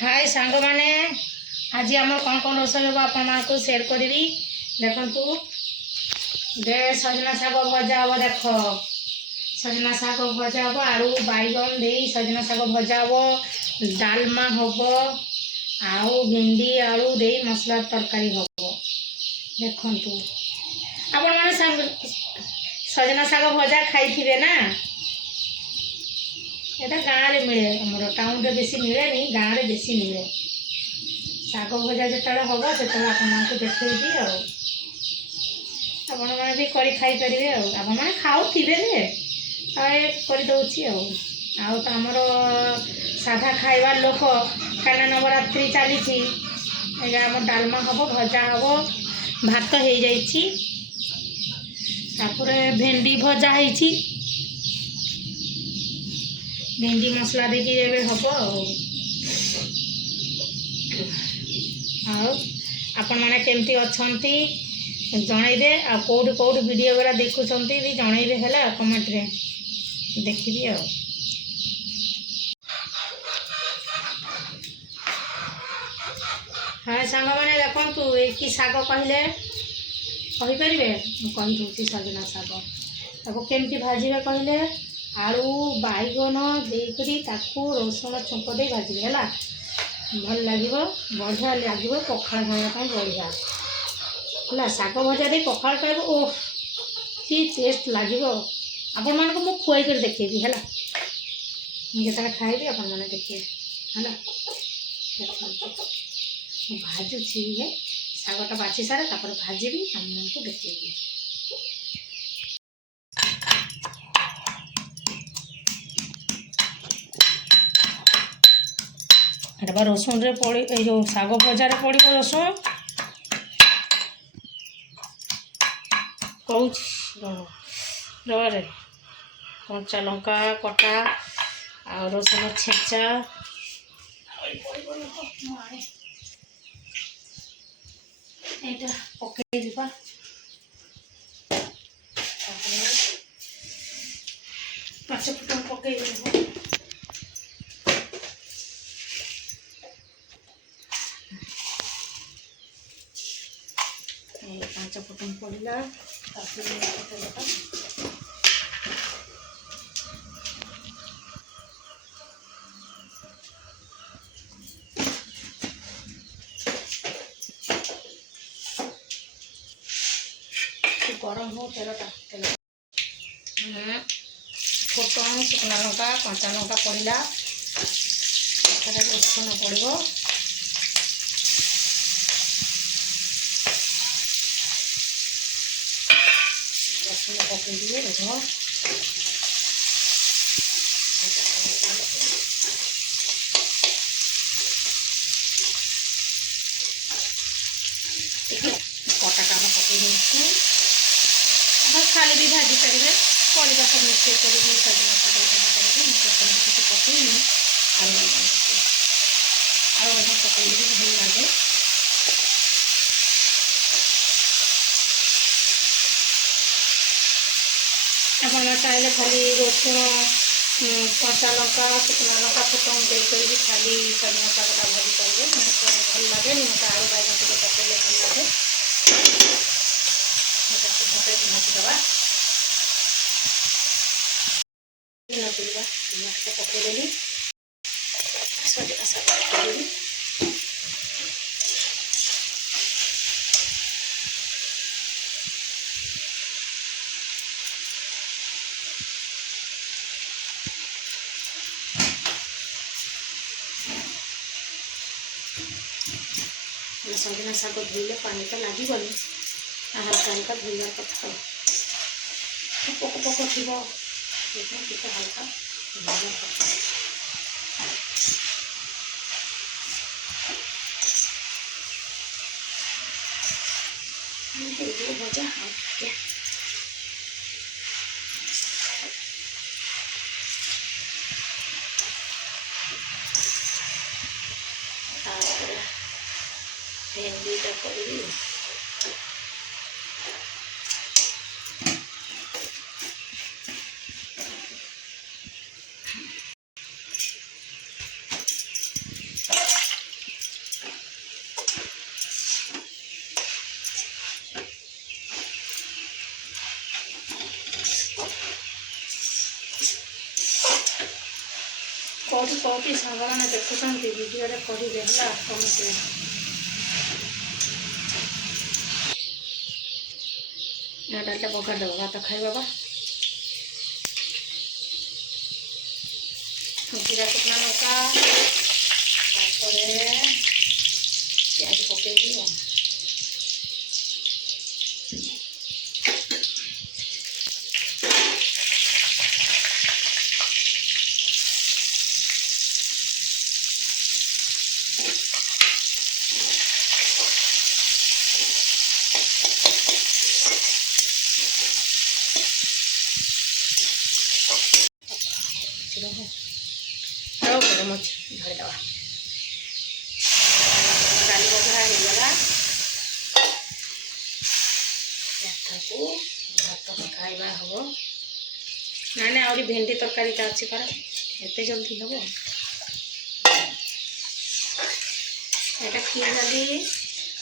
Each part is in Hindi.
हाय सांग मैंने आज आम कौन कौन रोषेई हम आप सेयार करी। देखु दे सजना शाग भजा हम। देख सजना शाग भजा हम आलू बैगन दे सजना शाग भजा हम। डालमा हम आउ भिंडी आलू दे मसला तरकारी हम। देखु आपण मैंने सजना शाग भजा खाई ना। यहाँ गाँव में मिले आमर टाउन रे बेसी मिले नहीं गाँव में बेसी मिले। शाग भजा जो हम से आपको देखी आपण मैंने भी कर खाई पारे आपण मैंने खाऊे करदे आमर साधा खाइबार लोक कहीं नवरात्रि चली आम डालमा हम भजा हम भात हो जापर भेंडी भजा हो भेंडी मसला देखिए हम आपण मैंने केमती अच्छी जनइबे कौट कौट वीडियो गुरा देखुं भी जनइबे है कमेंट रे देखी। हाँ सांग मैंने देखु कि शाग कहले कहींपारे कहीदे सजना शाग ताको केमती भाजबे कहले आलू बैगन देकर रसुण छुंक दे भाजबे है भल लगे बढ़िया लगे पखाड़ खावाई बढ़िया है। शाग भजा दे पखाड़ खाइब ओह कि टेस्ट लगे आपण मान को खुआई कर देखेबी है जिते खाइबी आपण मैंने देखिए है भाजुची शागटा बाची सारे भाजबी आम मान को देखेबी। एटा रसुण रे पड़ी जो शाग भजार पड़ो रसुण कौन रे कंचा लंका कटा आ रसुण छेचा एटा पकई दिबा पाँच फुटन पकई देबो। पाँच फुटन पड़ा गरम हो तेलटा फुटन शुकना लंका कंचा लंका पड़ा रसुण पड़ो रसुण पकईदिए रह कटाटा हम पकई खाली भी भाजी पारे परिवा सब मिक्स कर सजना शाग भाजी कर पकईनी आलू भजा पकई भल लगे। आप चाहिए खाली रसुण कंचा लंका शुकना लंका फुटन देकर भी खाली सजना शागटा भाजी पारे भल लगे मत आलू बैगन टे पकड़े भल लगे भाजीदबा पकईदेली सजना शाग पकईदेली सजना शाग धोइले पानी तो लगे हल्का हल्का धोइबार कथा पक पक थी हल्का धोइबार कथा भजा हाँ भेंडीटा करी मोदी कहती सांग मैंने देखुं वीडियो करेंगे समझे डालटा पकड़ देव भात खाई बाबा जीरा शुकना लंका प्याज पकई दियो गरम धरी दवा डाली बघा होगा भात खाଇବା हम ना ना आहरी भेंडी तरकारी अच्छी परा एत जल्दी हम এটা কি ডালি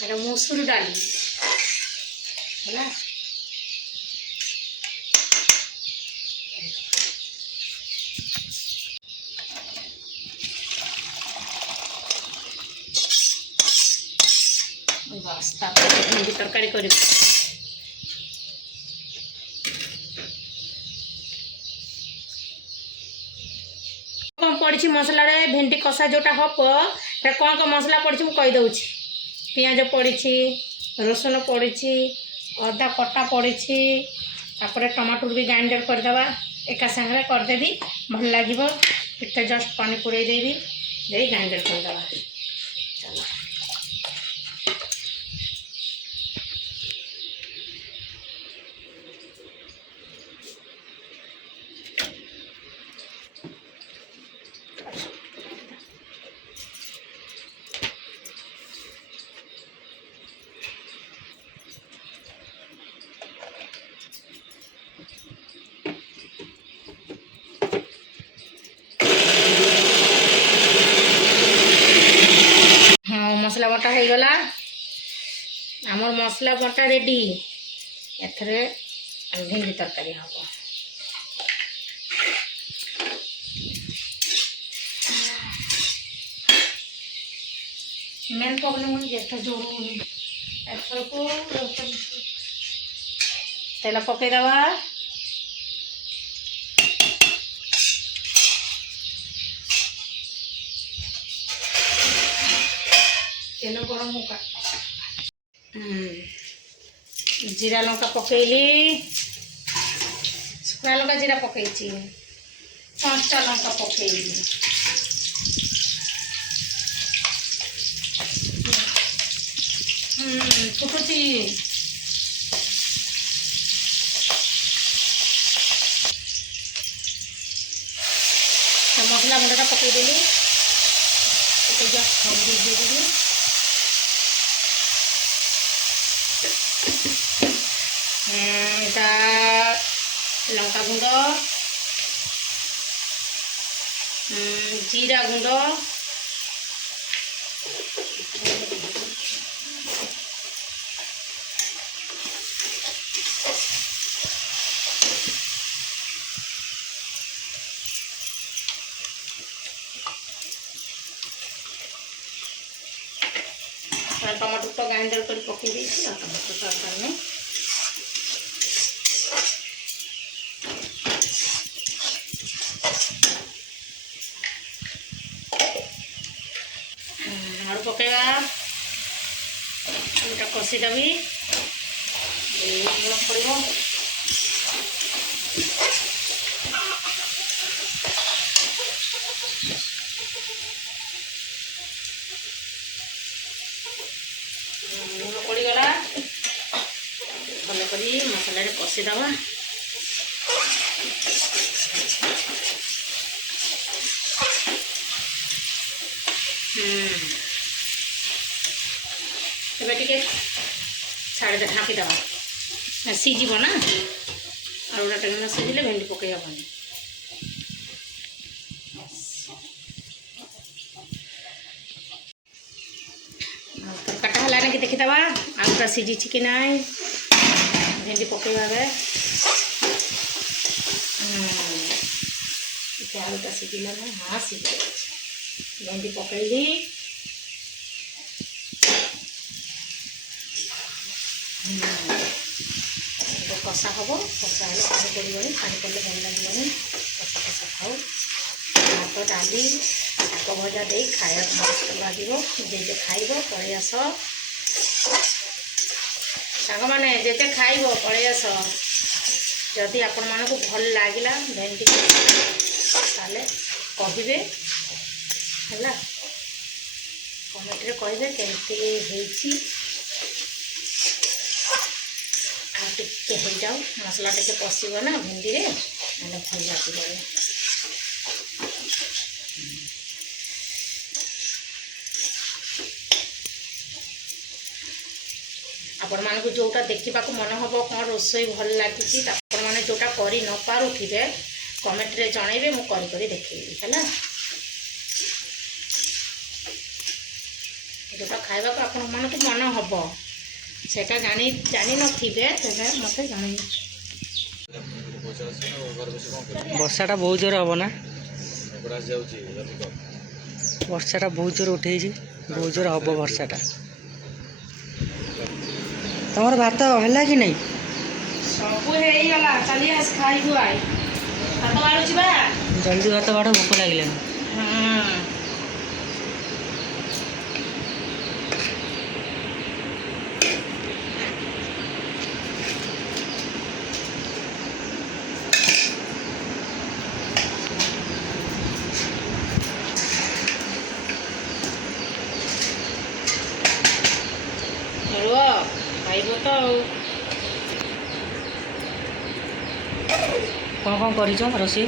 এটা মসুর ডালি है बस भेंडी तरकारी कर कौन पड़ी मसला भेंडी कषा जोटा हम कौन कौन मसला पड़ी मुझे कहीदे पिंज पड़ी रसुण पड़ी अदा कटा पड़ी टमाटर भी ग्राइंडर करदे एका सागर करदेवी भल लगे टे जस्ट पानी पुरे देवी दे ग्राइंडर करदे चलो मसला बटा हो गला आमर मसला बटा रेडी एथरे भेंडी तरकारी हम मेन प्रॉब्लम मुझे जेठ जोर एथर को तेल पकई दवा तेल गरम होगा जीरा लंका पकईली शुखा लंका जीरा पकई पांचटा लंका पकईली फुटुची मसला गुंडा पकईदेली जस्ट हल्दी देदेली लंका गुंड जीरा गुंड टमाटर तो ग्राइंडर कर पकई दी टमाटर तरकारी में आलू पकेगा आलूटा कषिदेवी पड़ो लूण पड़गला भल कर मसला कषिदेवा टे छाड़ दे ढाँकीदेवा सीझ ना आलूटा टे सीझे भेंडी पकई हेनी काटा है ना कि देखीदे आलूटा सीझी कि ना भेंडी पकईवा आलूटा सिझिला ना हाँ सिझी भेंडी पकईली कषा हम कषा हेल्ले पानी पड़े पानी पड़े भल लगे कषा कषा खाऊ भात डाली शाग भजा दे खाया मस्त लगे जे खाइब पलि आस सांग मैंने जे खाइब पलि आस जदि आपण मानक भल लगिला भेंडी ताले कहे है कमेंट रे कहे केमती होइछि टे हो जाओ मसला टे पशिब ना भेंडी रे ना भल लगे आपण मानक जोटा देखा मन हम कौन रोसई भल लगी आपण मैंने जोटा कर न पारे कमेंट रे जनइबे मु करी देखी है जोटा खाइबा आपण मानक मन हम सेटा जानी नथिबे तेबे मते जानिबे वर्षाटा बहुत जोर हम ना वर्षाटा बहुत जोर उठे बहुत जोर हम वर्षाटा तुम भात है कि नहीं सब हेगला चली आस खाइबु आए भात बाड़ुची बा जल्दी भात बाड़ भोक लगे हाँ खाइब तो कौन कर रोषेई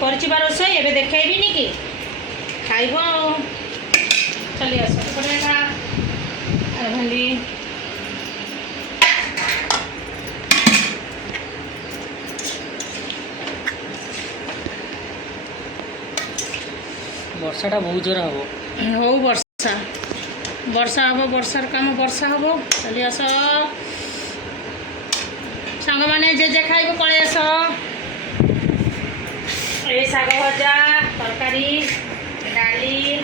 कर रोषे एवं देखी कि खाइब चली आस भेंडी वर्षाटा बहुत जोर हम हो वर्षा वर्षा हम वर्षार काम वर्षा हम चली आस सांग मैंने जे खाइब पलि आस ये शाग भजा तरकारी डाली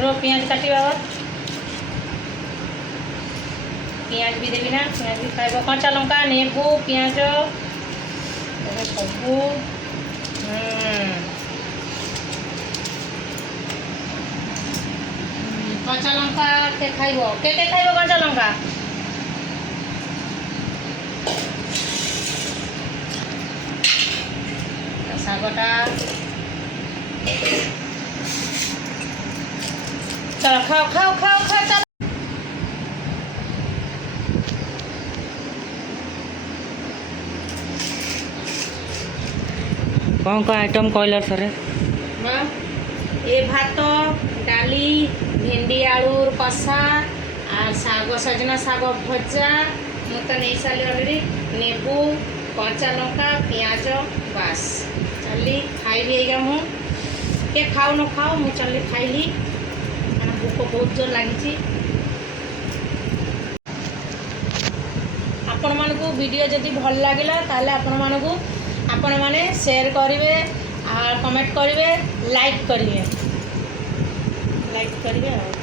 रो पियाज काटी बाबा पियाज भी देवी ना पियाज भी खाइब कच्चा लंका नेबू पियाज सबू कच्चा लंका के खाइब के खाइब कच्चा लंका शागटा चलो खाओ खाओ खाओ खाओ चलो कौन कौन आइटम कहल थे ये भात डाली भेंडी आलूर कषा और शाग सजना शाग भजा मु तो नहीं सारी अलरेडी नेबू कच्चा लंका पियाज बास चली खाइली मु के खाऊ न खाओ मु चली खाइली भूख बहुत जोर लगी आपण मानक वीडियो जदि भल लगिला ताले आपण मानक आपण माने शेयर करिवे आ कमेंट करिवे लाइक करिवे आ